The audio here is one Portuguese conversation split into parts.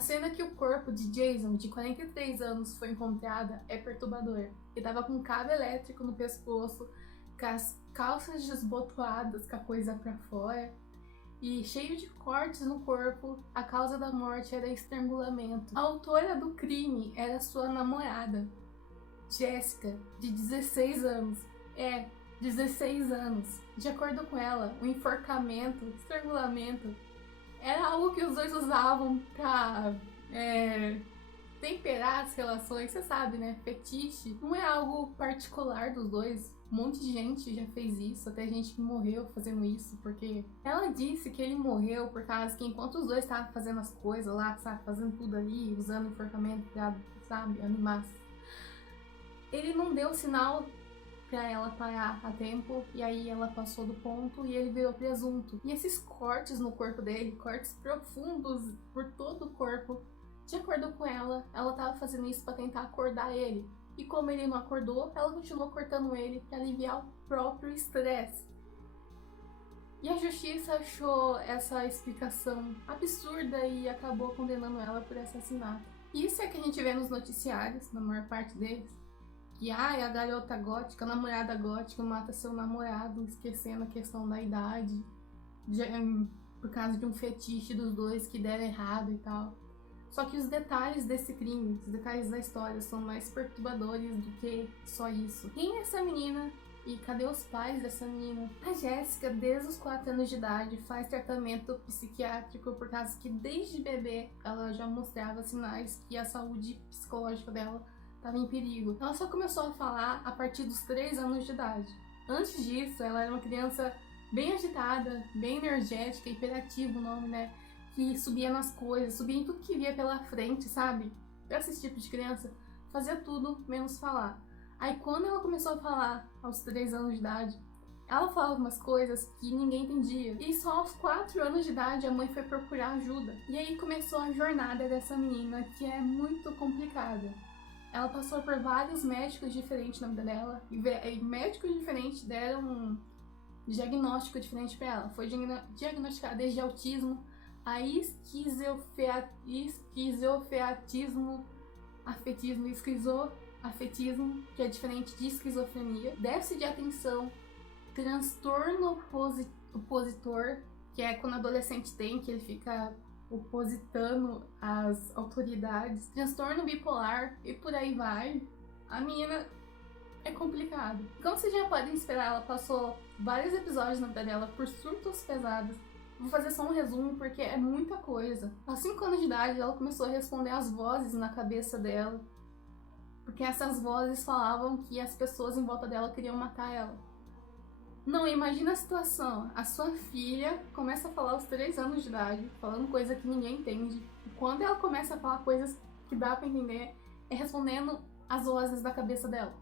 A cena que o corpo de Jason, de 43 anos, foi encontrada é perturbadora. Ele tava com um cabo elétrico no pescoço, com as calças desbotoadas, com a coisa pra fora, e cheio de cortes no corpo. A causa da morte era estrangulamento. A autora do crime era sua namorada, Jessica, de 16 anos. 16 anos. De acordo com ela, o enforcamento, estrangulamento, era algo que os dois usavam pra temperar as relações. Você sabe, né? Fetiche não é algo particular dos dois. Um monte de gente já fez isso, até gente que morreu fazendo isso, porque ela disse que ele morreu por causa que enquanto os dois estavam fazendo as coisas lá, sabe, fazendo tudo ali, usando enforcamento pra, sabe, animar, ele não deu sinal pra ela parar a tempo, e aí ela passou do ponto e ele virou presunto. E esses cortes no corpo dele, cortes profundos por todo o corpo, de acordo com ela tava fazendo isso pra tentar acordar ele. E como ele não acordou, ela continuou cortando ele para aliviar o próprio estresse. E a justiça achou essa explicação absurda e acabou condenando ela por assassinato. Isso é que a gente vê nos noticiários, na maior parte deles. Que a garota gótica, a namorada gótica mata seu namorado, esquecendo a questão da idade, por causa de um fetiche dos dois que deram errado e tal. Só que os detalhes desse crime, os detalhes da história são mais perturbadores do que só isso. Quem é essa menina? E cadê os pais dessa menina? A Jéssica, desde os 4 anos de idade, faz tratamento psiquiátrico por causa que desde bebê ela já mostrava sinais que a saúde psicológica dela estava em perigo. Ela só começou a falar a partir dos 3 anos de idade. Antes disso, ela era uma criança bem agitada, bem energética, hiperativa o nome, né? Que subia nas coisas, subia em tudo que via pela frente, sabe? Esse tipo de criança fazia tudo menos falar. Aí quando ela começou a falar, aos 3 anos de idade, ela falava umas coisas que ninguém entendia. E só aos 4 anos de idade a mãe foi procurar ajuda. E aí começou a jornada dessa menina, que é muito complicada. Ela passou por vários médicos diferentes na vida dela, e médicos diferentes deram um diagnóstico diferente pra ela. Foi diagnosticada desde autismo, a esquizoafetismo, esquizoafetismo, que é diferente de esquizofrenia, déficit de atenção, transtorno opositor, que é quando o adolescente tem, que ele fica opositando as autoridades, transtorno bipolar e por aí vai. A menina é complicado. Como vocês já podem esperar, ela passou vários episódios na vida dela por surtos pesados. Vou fazer só um resumo porque é muita coisa. Aos 5 anos de idade, ela começou a responder às vozes na cabeça dela, porque essas vozes falavam que as pessoas em volta dela queriam matar ela. Não, imagina a situação. A sua filha começa a falar aos 3 anos de idade, falando coisa que ninguém entende. E quando ela começa a falar coisas que dá pra entender, é respondendo às vozes da cabeça dela.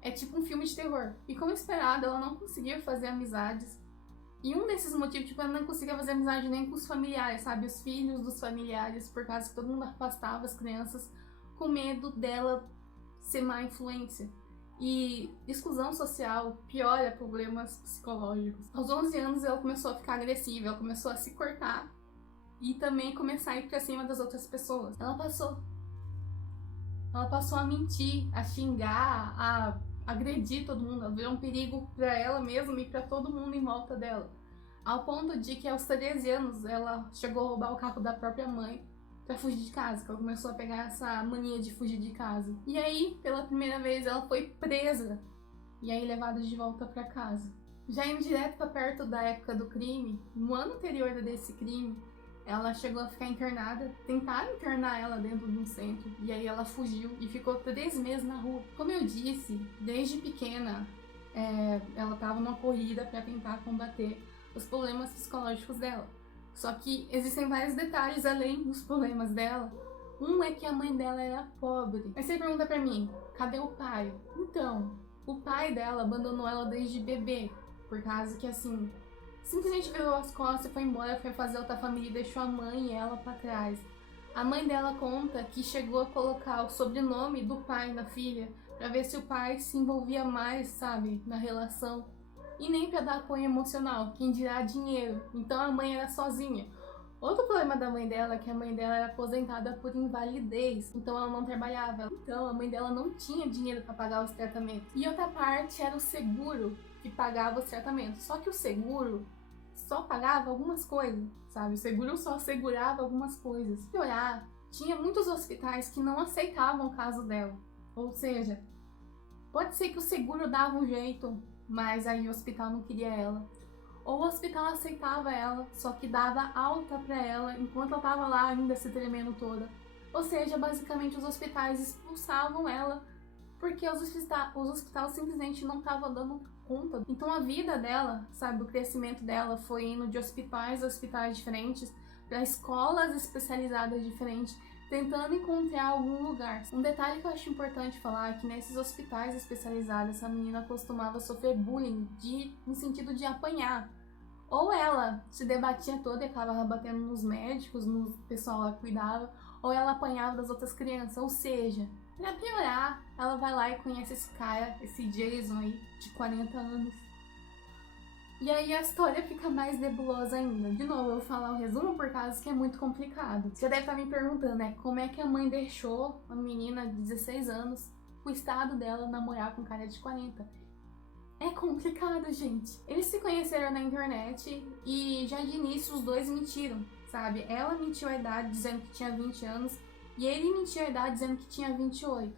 É tipo um filme de terror. E como esperado, ela não conseguia fazer amizades. E um desses motivos, ela não conseguia fazer amizade nem com os familiares, sabe? Os filhos dos familiares, por causa que todo mundo afastava as crianças com medo dela ser má influência. E exclusão social piora problemas psicológicos. Aos 11 anos ela começou a ficar agressiva, ela começou a se cortar e também começar a ir pra cima das outras pessoas. Ela passou a mentir, a xingar, a agredir todo mundo. Ela virou um perigo pra ela mesma e pra todo mundo em volta dela. Ao ponto de que aos 13 anos ela chegou a roubar o carro da própria mãe pra fugir de casa, que ela começou a pegar essa mania de fugir de casa. E aí, pela primeira vez, ela foi presa e aí levada de volta pra casa. Já indo direto pra perto da época do crime, no ano anterior desse crime, ela chegou a ficar internada, tentaram internar ela dentro de um centro, e aí ela fugiu e ficou 3 meses na rua. Como eu disse, desde pequena, ela tava numa corrida pra tentar combater os problemas psicológicos dela. Só que existem vários detalhes além dos problemas dela. Um é que a mãe dela era pobre. Aí você pergunta pra mim, cadê o pai? Então, o pai dela abandonou ela desde bebê, por causa que assim, simplesmente virou as costas e foi embora, foi fazer outra família e deixou a mãe e ela pra trás. A mãe dela conta que chegou a colocar o sobrenome do pai na filha pra ver se o pai se envolvia mais, sabe, na relação. E nem pra dar apoio emocional, quem dirá dinheiro. Então a mãe era sozinha. Outro problema da mãe dela é que a mãe dela era aposentada por invalidez, então ela não trabalhava. Então a mãe dela não tinha dinheiro para pagar os tratamentos. E outra parte era o seguro que pagava os tratamentos. Só que o seguro só pagava algumas coisas, sabe? O seguro só assegurava algumas coisas. Se olhar, tinha muitos hospitais que não aceitavam o caso dela. Ou seja, pode ser que o seguro dava um jeito, mas aí o hospital não queria ela. Ou o hospital aceitava ela, só que dava alta pra ela enquanto ela tava lá ainda se tremendo toda. Ou seja, basicamente os hospitais expulsavam ela porque os hospitais simplesmente não estavam dando conta. Então a vida dela, sabe, o crescimento dela foi indo de hospitais a hospitais diferentes, para escolas especializadas diferentes, tentando encontrar algum lugar. Um detalhe que eu acho importante falar é que nesses hospitais especializados, essa menina costumava sofrer bullying no sentido de apanhar. Ou ela se debatia toda e acabava batendo nos médicos, no pessoal que cuidava, ou ela apanhava das outras crianças. Ou seja, pra piorar, ela vai lá e conhece esse cara, esse Jason aí, de 40 anos. E aí a história fica mais nebulosa ainda. De novo, eu vou falar o resumo por causa que é muito complicado. Você deve estar me perguntando, né, como é que a mãe deixou uma menina de 16 anos, o estado dela, namorar com um cara de 40. É complicado, gente. Eles se conheceram na internet e já de início os dois mentiram, sabe? Ela mentiu a idade dizendo que tinha 20 anos e ele mentiu a idade dizendo que tinha 28.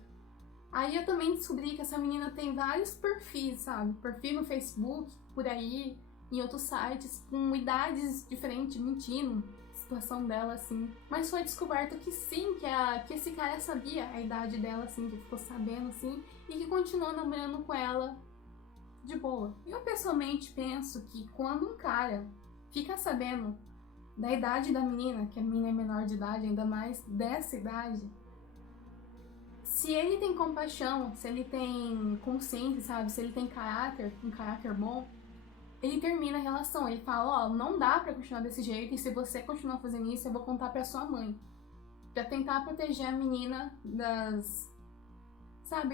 Aí eu também descobri que essa menina tem vários perfis, sabe? Perfil no Facebook, por aí, em outros sites, com idades diferentes, mentindo a situação dela, assim. Mas foi descoberto que sim, que esse cara sabia a idade dela, assim, que ficou sabendo, assim, e que continuou namorando com ela de boa. Eu pessoalmente penso que quando um cara fica sabendo da idade da menina, que a menina é menor de idade, ainda mais dessa idade, se ele tem compaixão, se ele tem consciência, sabe, se ele tem caráter, um caráter bom, ele termina a relação. Ele fala, ó, não dá pra continuar desse jeito, e se você continuar fazendo isso, eu vou contar pra sua mãe. Pra tentar proteger a menina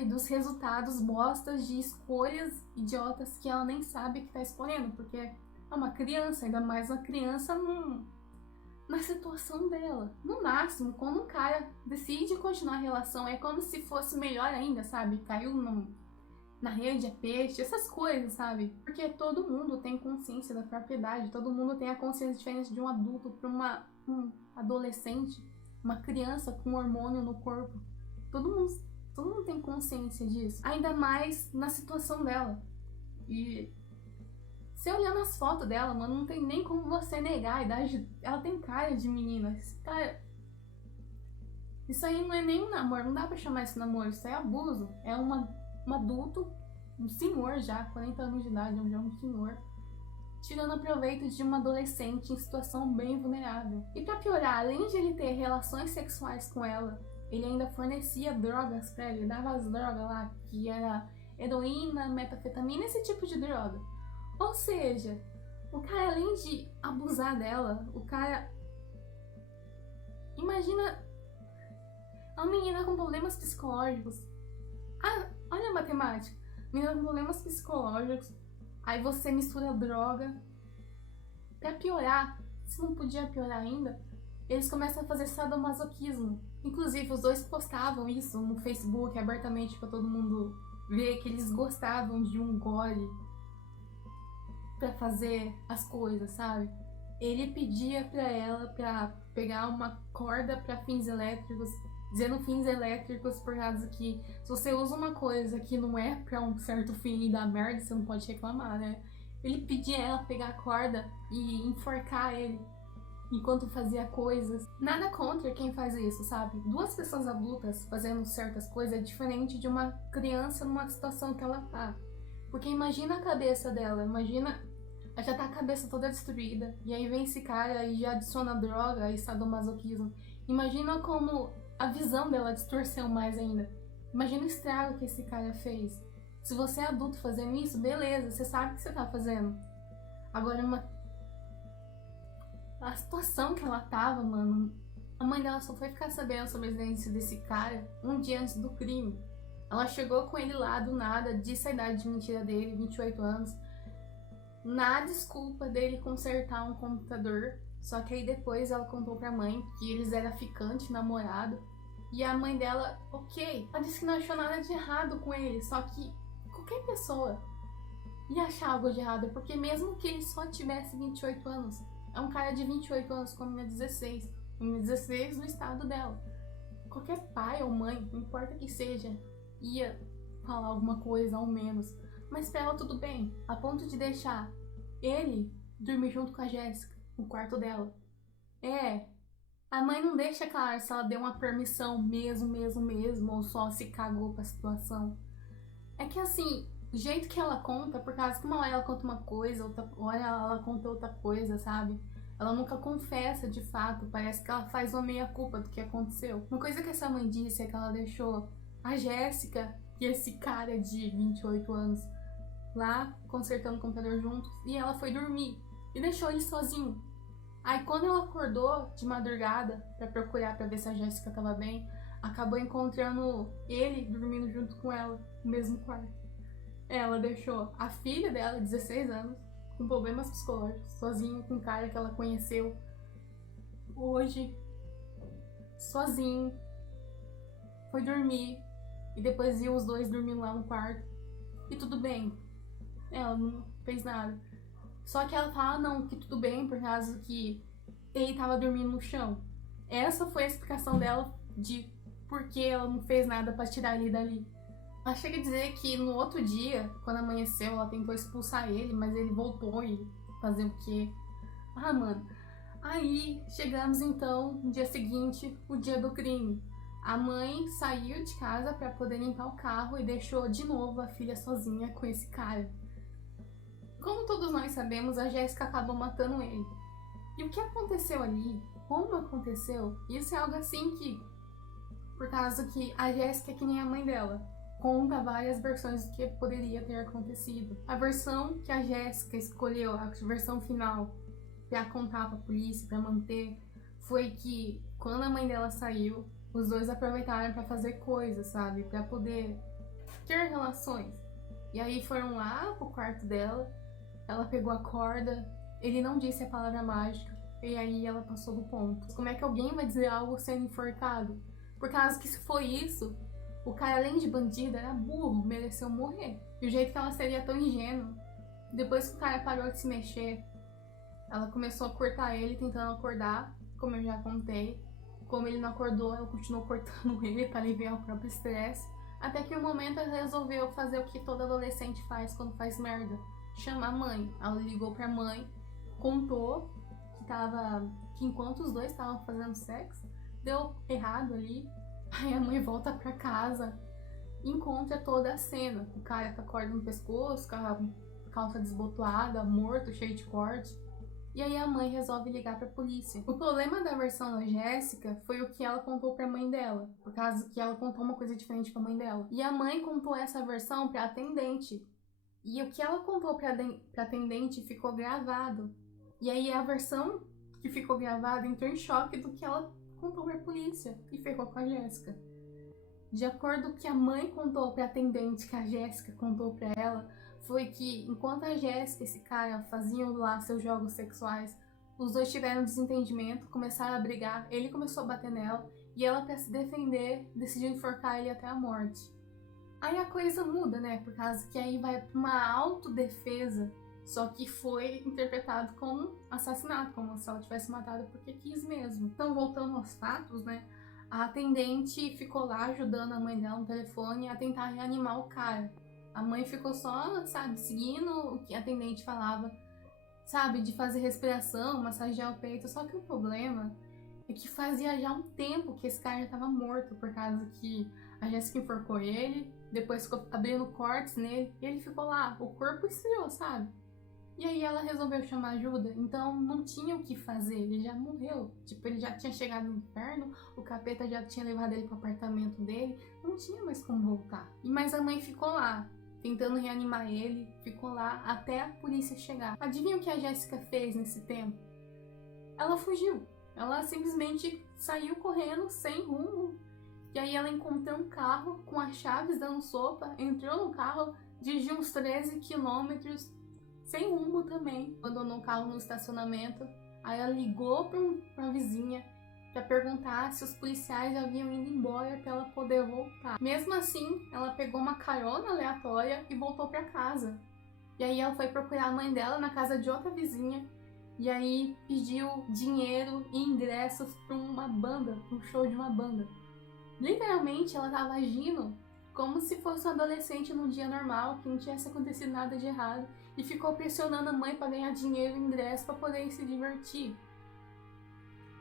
dos resultados bostas de escolhas idiotas que ela nem sabe que tá escolhendo, porque é uma criança, ainda mais uma criança na situação dela. No máximo, quando um cara decide continuar a relação, é como se fosse melhor ainda, sabe? Caiu na rede, é peixe, essas coisas, sabe? Porque todo mundo tem consciência da propriedade, todo mundo tem a consciência diferente de um adulto para um adolescente, uma criança com hormônio no corpo. Todo mundo tem consciência disso. Ainda mais na situação dela. E se olhando as fotos dela, mano, não tem nem como você negar a idade. Ela tem cara de menina. Isso aí não é nem um namoro, não dá pra chamar isso de namoro, isso é abuso. É um adulto, um senhor já, 40 anos de idade, já um senhor, tirando proveito de uma adolescente em situação bem vulnerável. E pra piorar, além de ele ter relações sexuais com ela, ele ainda fornecia drogas pra ele, dava as drogas lá, que era heroína, metafetamina, esse tipo de droga. Ou seja, o cara, além de abusar dela, o cara... Imagina uma menina com problemas psicológicos. Ah, olha a matemática. Menina com problemas psicológicos. Aí você mistura droga. Pra piorar, se não podia piorar ainda, eles começam a fazer sadomasoquismo. Inclusive, os dois postavam isso no Facebook abertamente pra todo mundo ver que eles gostavam de um gole pra fazer as coisas, sabe? Ele pedia pra ela pra pegar uma corda pra fins elétricos, dizendo fins elétricos por causa que se você usa uma coisa que não é pra um certo fim e dá merda, você não pode reclamar, né? Ele pedia ela pegar a corda e enforcar ele enquanto fazia coisas. Nada contra quem faz isso, sabe? Duas pessoas adultas fazendo certas coisas é diferente de uma criança numa situação que ela tá. Porque imagina a cabeça dela, imagina... Ela já tá a cabeça toda destruída, e aí vem esse cara e já adiciona droga e sadomasoquismo. Imagina como a visão dela distorceu mais ainda. Imagina o estrago que esse cara fez. Se você é adulto fazendo isso, beleza, você sabe o que você tá fazendo. Agora, a situação que ela tava, mano, a mãe dela só foi ficar sabendo sobre a existência desse cara um dia antes do crime. Ela chegou com ele lá do nada, disse a idade de mentira dele, 28 anos. Na desculpa dele consertar um computador Só que aí depois ela contou pra mãe que eles eram ficante, namorado. E a mãe dela, ok, ela disse que não achou nada de errado com ele. Só que qualquer pessoa ia achar algo de errado. Porque mesmo que ele só tivesse 28 anos, é um cara de 28 anos com a menina 16. A menina 16 no estado dela. Qualquer pai ou mãe, não importa que seja, ia falar alguma coisa ao menos. Mas pra ela tudo bem, a ponto de deixar ele dormir junto com a Jéssica no quarto dela. A mãe não deixa claro se ela deu uma permissão mesmo, ou só se cagou pra situação. É que assim, o jeito que ela conta, por causa que uma hora ela conta uma coisa, outra hora ela conta outra coisa, sabe? Ela nunca confessa de fato, parece que ela faz uma meia-culpa do que aconteceu. Uma coisa que essa mãe disse é que ela deixou a Jéssica e esse cara de 28 anos lá consertando o computador juntos e ela foi dormir e deixou ele sozinho. Aí quando ela acordou de madrugada pra procurar pra ver se a Jéssica tava bem, acabou encontrando ele dormindo junto com ela no mesmo quarto. Ela deixou a filha dela, 16 anos, com problemas psicológicos, sozinho com um cara que ela conheceu hoje, sozinho, foi dormir e depois viu os dois dormindo lá no quarto e tudo bem, ela não fez nada. Só que ela fala não, que tudo bem por causa que ele tava dormindo no chão. Essa foi a explicação dela de por que ela não fez nada pra tirar ele dali. Ela chega a dizer que no outro dia, quando amanheceu, ela tentou expulsar ele, mas ele voltou e fazer o quê? Ah, mano. Aí chegamos então no dia seguinte, o dia do crime. A mãe saiu de casa pra poder limpar o carro e deixou de novo a filha sozinha com esse cara. Como todos nós sabemos, a Jéssica acabou matando ele. E o que aconteceu ali? Como aconteceu? Isso é algo assim que, por causa que a Jéssica é que nem a mãe dela, conta várias versões do que poderia ter acontecido. A versão que a Jéssica escolheu, a versão final, pra contar pra polícia, pra manter, foi que quando a mãe dela saiu, os dois aproveitaram pra fazer coisas, sabe? Pra poder ter relações. E aí foram lá pro quarto dela, ela pegou a corda, ele não disse a palavra mágica, e aí ela passou do ponto. Como é que alguém vai dizer algo sendo enforcado? Por causa que se foi isso, o cara, além de bandido, era burro, mereceu morrer. E o jeito que ela seria tão ingênua, depois que o cara parou de se mexer, ela começou a cortar ele, tentando acordar, como eu já contei. Como ele não acordou, ela continuou cortando ele para aliviar o próprio estresse. Até que um momento ela resolveu fazer o que todo adolescente faz quando faz merda. Chamar a mãe. Ela ligou pra mãe, contou que enquanto os dois estavam fazendo sexo, deu errado ali. Aí a mãe volta pra casa e encontra toda a cena. O cara com a corda no pescoço, com a calça desbotoada, morto, cheio de corte. E aí a mãe resolve ligar pra polícia. O problema da versão da Jéssica foi o que ela contou pra mãe dela, por causa que ela contou uma coisa diferente pra mãe dela. E a mãe contou essa versão pra atendente. E o que ela contou pra atendente ficou gravado. E aí a versão que ficou gravada entrou em choque do que ela contou pra polícia e ferrou com a Jéssica. De acordo com o que a mãe contou pra atendente, que a Jéssica contou pra ela, foi que enquanto a Jéssica e esse cara faziam lá seus jogos sexuais, os dois tiveram um desentendimento, começaram a brigar, ele começou a bater nela e ela, pra se defender, decidiu enforcar ele até a morte. Aí a coisa muda, né? Por causa que aí vai pra uma autodefesa, só que foi interpretado como assassinato, como se ela tivesse matado porque quis mesmo. Então, voltando aos fatos, né? A atendente ficou lá ajudando a mãe dela no telefone a tentar reanimar o cara. A mãe ficou só, sabe, seguindo o que a atendente falava, sabe, de fazer respiração, massagear o peito. Só que o problema é que fazia já um tempo que esse cara já tava morto, por causa que a Jéssica enforcou ele, depois ficou abrindo cortes nele, e ele ficou lá, o corpo esfriou, sabe? E aí ela resolveu chamar ajuda, então não tinha o que fazer, ele já morreu. Tipo, ele já tinha chegado no inferno, o capeta já tinha levado ele pro apartamento dele, não tinha mais como voltar. Mas a mãe ficou lá, tentando reanimar ele, ficou lá até a polícia chegar. Adivinha o que a Jéssica fez nesse tempo? Ela fugiu. Ela simplesmente saiu correndo, sem rumo. E aí ela encontrou um carro com as chaves dando sopa, entrou no carro, dirigiu uns 13 quilômetros, sem rumo também. Abandonou o carro no estacionamento, Aí ela ligou pra uma vizinha pra perguntar se os policiais já haviam ido embora pra ela poder voltar. Mesmo assim, ela pegou uma carona aleatória e voltou pra casa. E aí ela foi procurar a mãe dela na casa de outra vizinha. E aí pediu dinheiro e ingressos pra uma banda, pra um show de uma banda. Literalmente ela tava agindo como se fosse um adolescente num dia normal, que não tivesse acontecido nada de errado. E ficou pressionando a mãe pra ganhar dinheiro e ingresso pra poder se divertir.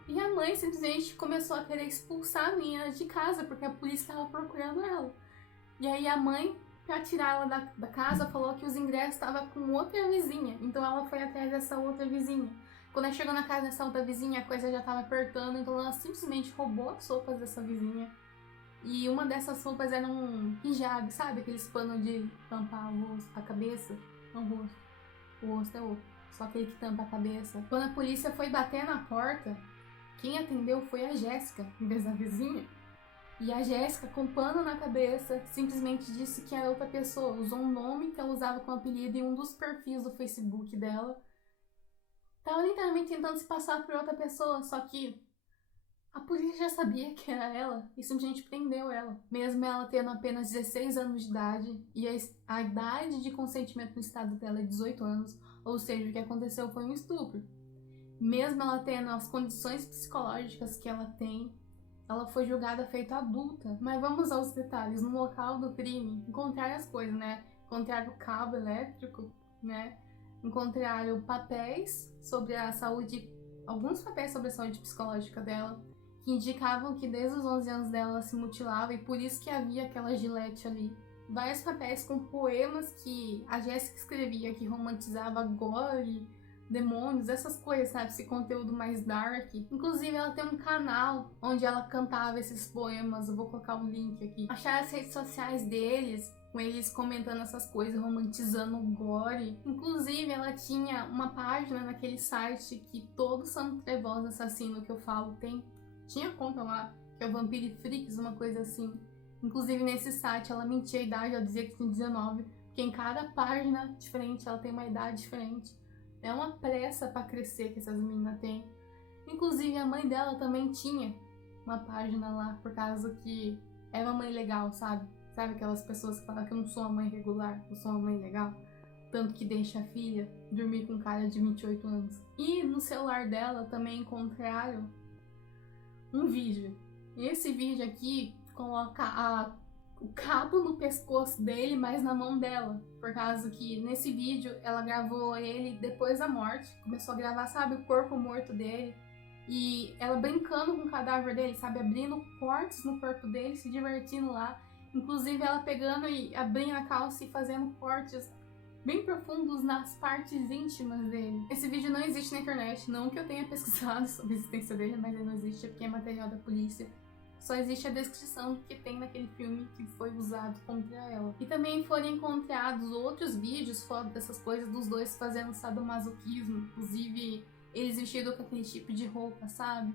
E a mãe simplesmente começou a querer expulsar a menina de casa, porque a polícia estava procurando ela. E aí a mãe, pra tirar ela da casa, falou que os ingressos estavam com outra vizinha. Então ela foi atrás dessa outra vizinha. Quando ela chegou na casa dessa outra vizinha, a coisa já estava apertando, então ela simplesmente roubou as roupas dessa vizinha. E uma dessas roupas era um hijab, sabe? Aqueles panos de tampar o rosto, a cabeça. Não o rosto. O rosto é outro. Só aquele que tampa a cabeça. Quando a polícia foi bater na porta, quem atendeu foi a Jéssica, em vez da vizinha. E a Jéssica, com pano na cabeça, simplesmente disse que era outra pessoa. Usou um nome que ela usava como apelido em um dos perfis do Facebook dela. Tava literalmente tentando se passar por outra pessoa, só que a polícia já sabia que era ela e simplesmente prendeu ela. Mesmo ela tendo apenas 16 anos de idade, e a idade de consentimento no estado dela é 18 anos, ou seja, o que aconteceu foi um estupro. Mesmo ela tendo as condições psicológicas que ela tem, ela foi julgada feita adulta. Mas vamos aos detalhes. No local do crime, encontraram as coisas, né? Encontraram o cabo elétrico, né? Encontraram papéis sobre a saúde, alguns papéis sobre a saúde psicológica dela, que indicavam que desde os 11 anos dela ela se mutilava e por isso que havia aquela gilete ali. Vários papéis com poemas que a Jéssica escrevia, que romantizava gore, demônios, essas coisas, sabe? Esse conteúdo mais dark. Inclusive, ela tem um canal onde ela cantava esses poemas. Eu vou colocar o link aqui. Achar as redes sociais deles, com eles comentando essas coisas, romantizando o gore. Inclusive, ela tinha uma página naquele site que todo santo trevoso assassino que eu falo tem. Tinha conta lá, que é o Vampirifreaks, uma coisa assim. Inclusive, nesse site, ela mentia a idade, ela dizia que tinha 19, porque em cada página diferente ela tem uma idade diferente. É uma pressa pra crescer que essas meninas têm. Inclusive, a mãe dela também tinha uma página lá, por causa que é uma mãe legal, sabe? Sabe aquelas pessoas que falam que eu não sou uma mãe regular, eu sou uma mãe legal? Tanto que deixa a filha dormir com um cara de 28 anos. E no celular dela também encontraram um vídeo. E esse vídeo aqui coloca o cabo no pescoço dele, mas na mão dela. Por causa que nesse vídeo ela gravou ele depois da morte. Começou a gravar, sabe, o corpo morto dele. E ela brincando com o cadáver dele, sabe, abrindo cortes no corpo dele, se divertindo lá. Inclusive ela pegando e abrindo a calça e fazendo cortes bem profundos nas partes íntimas dele. Esse vídeo não existe na internet, não que eu tenha pesquisado sobre a existência dele, mas ele não existe porque é material da polícia. Só existe a descrição que tem naquele filme que foi usado contra ela. E também foram encontrados outros vídeos fora dessas coisas dos dois fazendo sadomasoquismo. Inclusive, eles vestidos com aquele tipo de roupa, sabe?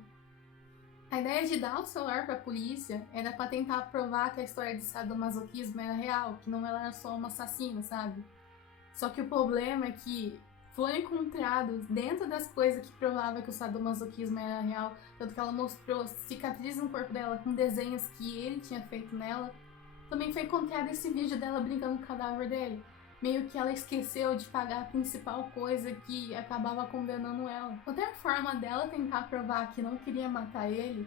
A ideia de dar o celular pra polícia era pra tentar provar que a história de sadomasoquismo era real, que não ela era só uma assassina, sabe? Só que o problema é que foram encontrados dentro das coisas que provavam que o sadomasoquismo era real, tanto que ela mostrou cicatrizes no corpo dela com desenhos que ele tinha feito nela. Também foi encontrado esse vídeo dela brincando com o cadáver dele. Meio que ela esqueceu de pagar a principal coisa que acabava condenando ela. Outra forma dela tentar provar que não queria matar ele,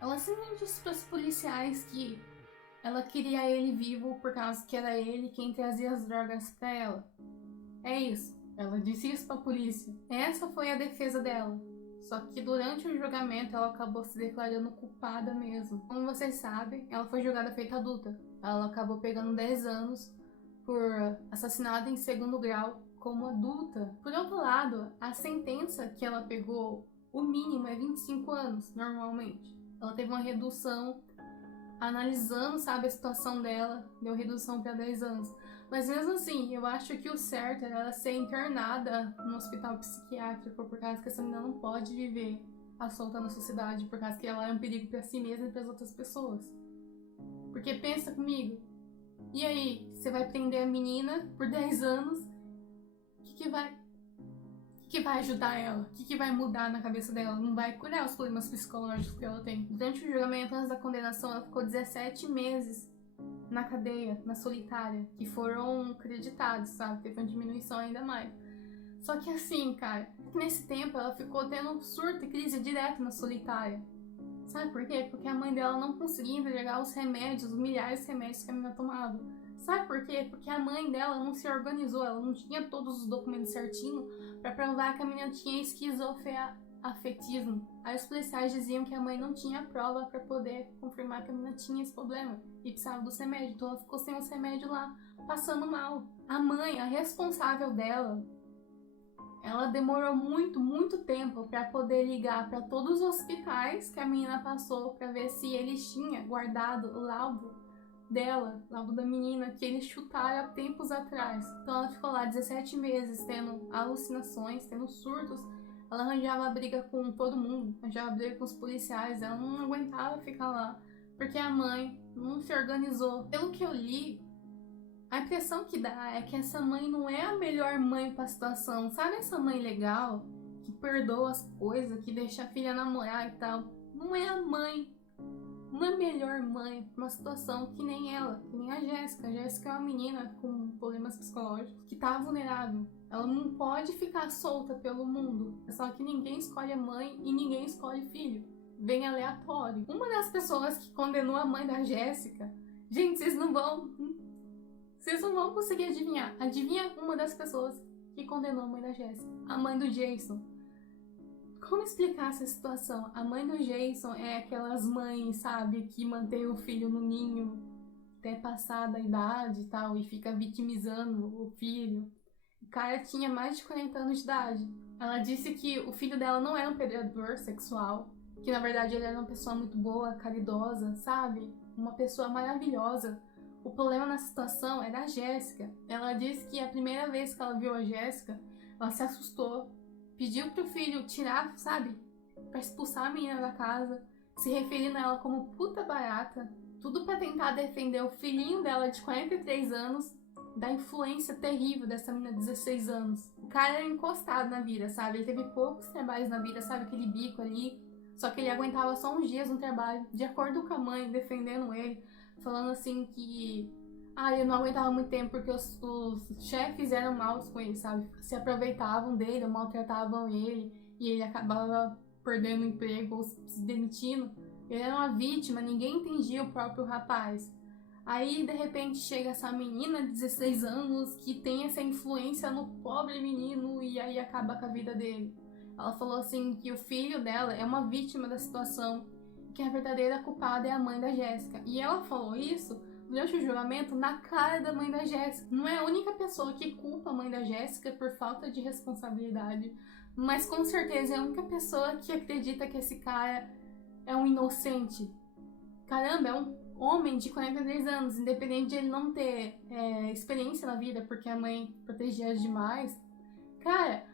ela simplesmente disse para os policiais que ela queria ele vivo por causa que era ele quem trazia as drogas pra ela. É isso. Ela disse isso pra polícia. Essa foi a defesa dela. Só que durante o julgamento ela acabou se declarando culpada mesmo. Como vocês sabem, ela foi julgada feita adulta. Ela acabou pegando 10 anos por assassinato em segundo grau como adulta. Por outro lado, a sentença que ela pegou, o mínimo é 25 anos, normalmente. Ela teve uma redução. Analisando, sabe, a situação dela, deu redução para 10 anos. Mas mesmo assim, eu acho que o certo era ela ser internada no hospital psiquiátrico, por causa que essa menina não pode viver à solta na sociedade, por causa que ela é um perigo para si mesma e para as outras pessoas. Porque pensa comigo, e aí, você vai prender a menina por 10 anos, o que que vai ajudar ela? O que vai mudar na cabeça dela? Não vai curar os problemas psicológicos que ela tem. Durante o julgamento, antes da condenação, ela ficou 17 meses na cadeia, na solitária, que foram creditados, sabe? Teve uma diminuição ainda mais. Só que assim, cara, nesse tempo ela ficou tendo surto e crise direto na solitária. Sabe por quê? Porque a mãe dela não conseguia entregar os remédios, os milhares de remédios que a menina tomava. Sabe por quê? Porque a mãe dela não se organizou, ela não tinha todos os documentos certinho para provar que a menina tinha esquizoafetismo. Aí os policiais diziam que a mãe não tinha prova para poder confirmar que a menina tinha esse problema e precisava dos remédios. Então ela ficou sem os remédios lá, passando mal. A mãe, a responsável dela, ela demorou muito tempo para poder ligar para todos os hospitais que a menina passou para ver se eles tinham guardado o laudo dela, laudo da menina, que eles chutaram há tempos atrás. Então ela ficou lá 17 meses tendo alucinações, tendo surtos. Ela arranjava briga com todo mundo, arranjava briga com os policiais, ela não aguentava ficar lá, porque a mãe não se organizou. Pelo que eu li, a impressão que dá é que essa mãe não é a melhor mãe pra situação. Sabe essa mãe legal, que perdoa as coisas, que deixa a filha namorar e tal? Não é a mãe. Não é a melhor mãe pra uma situação que nem ela, que nem a Jéssica. A Jéssica é uma menina com problemas psicológicos, que tá vulnerável. Ela não pode ficar solta pelo mundo. É só que ninguém escolhe a mãe e ninguém escolhe filho. Vem aleatório. Uma das pessoas que condenou a mãe da Jéssica... Gente, vocês não vão conseguir adivinhar. Adivinha uma das pessoas que condenou a mãe da Jéssica. A mãe do Jason. Como explicar essa situação? A mãe do Jason é aquelas mães, sabe, que mantém o filho no ninho até passar da idade e tal, e fica vitimizando o filho. O cara tinha mais de 40 anos de idade. Ela disse que o filho dela não era um predador sexual, que na verdade ele era uma pessoa muito boa, caridosa, sabe? Uma pessoa maravilhosa. O problema nessa situação era a Jéssica. Ela disse que a primeira vez que ela viu a Jéssica, ela se assustou, pediu pro filho tirar, sabe? Pra expulsar a menina da casa, se referindo a ela como puta barata. Tudo pra tentar defender o filhinho dela de 43 anos da influência terrível dessa menina de 16 anos. O cara era encostado na vida, sabe? Ele teve poucos trabalhos na vida, sabe? Aquele bico ali. Só que ele aguentava só uns dias no trabalho, de acordo com a mãe, defendendo ele, falando assim que... ele não aguentava muito tempo porque os chefes eram maus com ele, sabe? Se aproveitavam dele, maltratavam ele, e ele acabava perdendo o emprego ou se demitindo. Ele era uma vítima, ninguém entendia o próprio rapaz. Aí, de repente, chega essa menina de 16 anos que tem essa influência no pobre menino e aí acaba com a vida dele. Ela falou assim que o filho dela é uma vítima da situação, que a verdadeira culpada é a mãe da Jéssica. E ela falou isso durante o julgamento na cara da mãe da Jéssica. Não é a única pessoa que culpa a mãe da Jéssica por falta de responsabilidade, mas com certeza é a única pessoa que acredita que esse cara é um inocente. Caramba, é um homem de 43 anos, independente de ele não ter experiência na vida, porque a mãe protegia demais. Cara,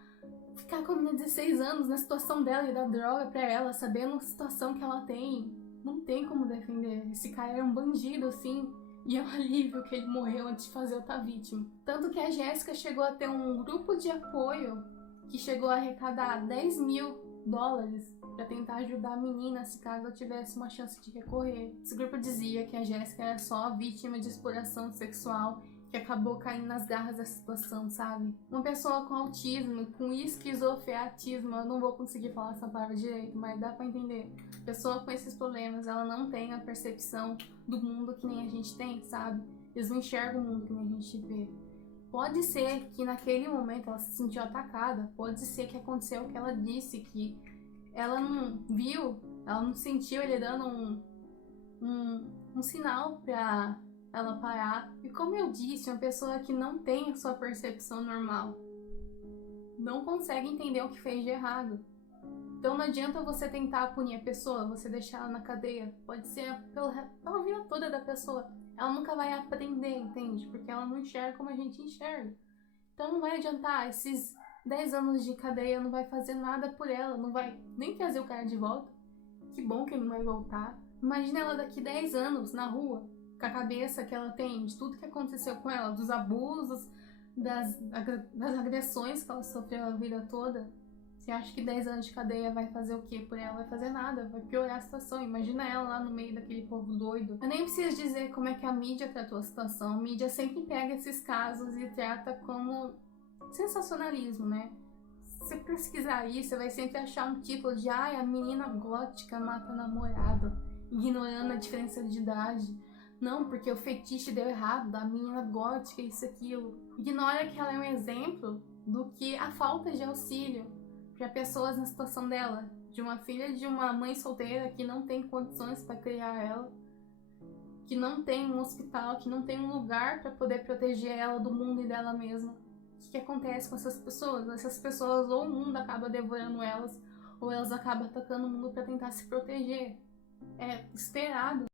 ficar com a menina de 16 anos na situação dela e dar droga pra ela, sabendo a situação que ela tem, não tem como defender. Esse cara era um bandido, assim, e é um alívio que ele morreu antes de fazer outra vítima. Tanto que a Jéssica chegou a ter um grupo de apoio que chegou a arrecadar $10.000 para tentar ajudar a menina se caso ela tivesse uma chance de recorrer. Esse grupo dizia que a Jéssica era só vítima de exploração sexual, que acabou caindo nas garras da situação, sabe? Uma pessoa com autismo, com esquizofreatismo, eu não vou conseguir falar essa palavra direito, mas dá pra entender. Pessoa com esses problemas, ela não tem a percepção do mundo que nem a gente tem, sabe? Eles não enxergam o mundo que nem a gente vê. Pode ser que naquele momento ela se sentiu atacada, pode ser que aconteceu o que ela disse, que ela não viu, ela não sentiu ele dando um sinal pra ela parar. E como eu disse, uma pessoa que não tem a sua percepção normal não consegue entender o que fez de errado. Então não adianta você tentar punir a pessoa, você deixar ela na cadeia. Pode ser pela vida toda da pessoa. Ela nunca vai aprender, entende? Porque ela não enxerga como a gente enxerga. Então não vai adiantar, esses 10 anos de cadeia não vai fazer nada por ela, não vai nem trazer o cara de volta. Que bom que ele não vai voltar. Imagina ela daqui 10 anos na rua, com a cabeça que ela tem, de tudo que aconteceu com ela, dos abusos, das agressões que ela sofreu a vida toda, você acha que 10 anos de cadeia vai fazer o quê por ela? Vai fazer nada, vai piorar a situação. Imagina ela lá no meio daquele povo doido. Eu nem preciso dizer como é que a mídia tratou a situação. A mídia sempre pega esses casos e trata como sensacionalismo, né? Se você pesquisar isso, você vai sempre achar um título de ai, a menina gótica mata namorado, ignorando a diferença de idade. Não, porque o fetiche deu errado, da menina gótica, isso, aquilo. Ignora que ela é um exemplo do que a falta de auxílio para pessoas na situação dela, de uma filha de uma mãe solteira que não tem condições para criar ela, que não tem um hospital, que não tem um lugar para poder proteger ela do mundo e dela mesma. O que acontece com essas pessoas? Essas pessoas, ou o mundo acaba devorando elas, ou elas acabam atacando o mundo para tentar se proteger. É esperado